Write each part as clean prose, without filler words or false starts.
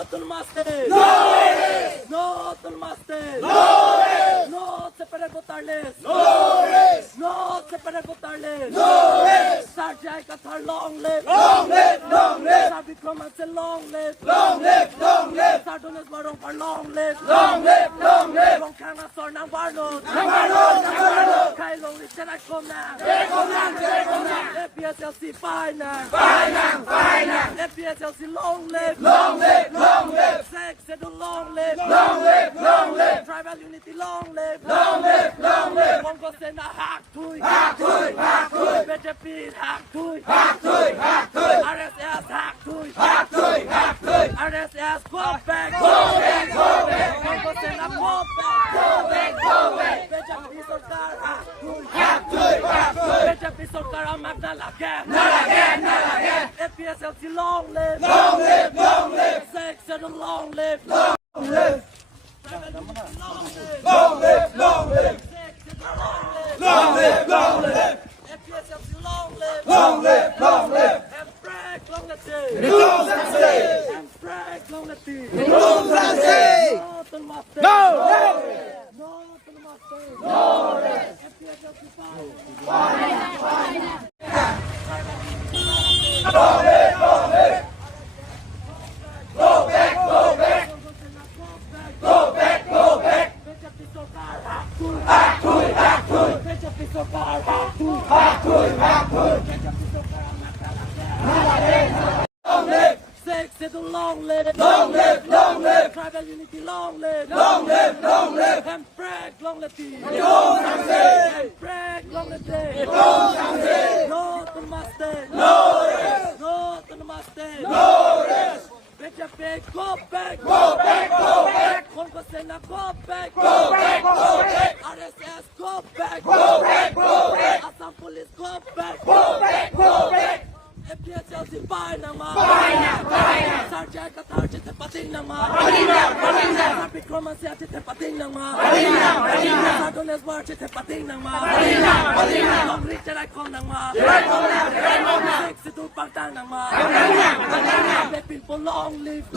No to namaste. No to namaste. No se puede votarles. No se puede votarles. Sarjai Qatar, long live. Sabi Commons, long live. Sardones Barong for long live. Rongkhang Asor ng Barnot. Kailong Richard at Komnang. APHLC Finang. APHLC long live. Sex Edu long live. Tribal unity long live. Bongo Sena hack tui. BJP hack tui. RSS hack tui. RSS go back. Bongo Sena go back. BJP Sarkar hack tui. BJP Sarkar ang magnalagan. APHLC long live. Sex Edu long live. APHLC long live. And brag long the day. And brag long the day. No to the master. No to the master. APHLC fine. Go back. BJP Sarkar hack tui. BJP Sarkar hack tui. BJP Sarkar ang magnalagan. Sex Edu long live. Tribal unity long live. And brag long the day. And brag long the day. No to the master. No to the master. BJP go back. Bongo Sena go back. RSS go back. Assam Police go back. APHLC fine ng mga. Sarjai Qatar chite pating ng mga. Karbi Kromasia chite pating ng mga. Sardones War chite pating ng mga. Long Richard ay kong ng mga. Sex Edu pangtang ng mga. People long live.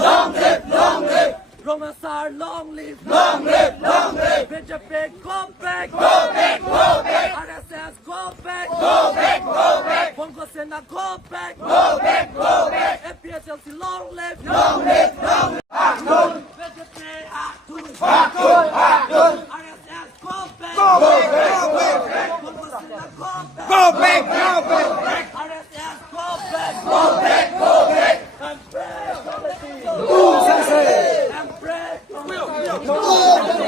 Romasar long live. BJP go back. RSS go back. Bongo Sena go back. APHLC long live. BJP hack tui. RSS go back. Bongo Sena go back. RSS go back. And brag long the day. And brag long the day.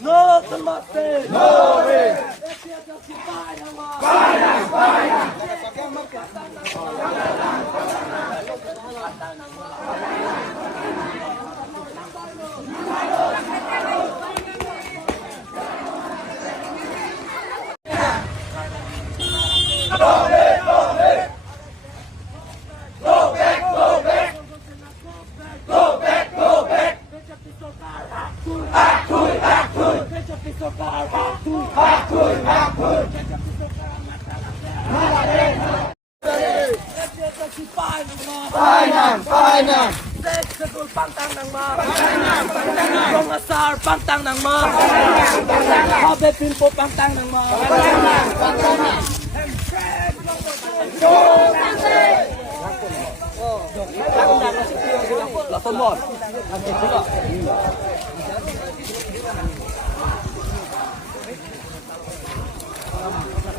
No to master. APHLC fine ng mga. BJP Sarkar hack tui. BJP Sarkar ang magnalagan. APHLC fine ng mga. Sex Edu pangtang ng mga. Romasar pangtang ng mga. Habe Pilpo pangtang ng mga. And brag long the day.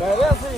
Kaya si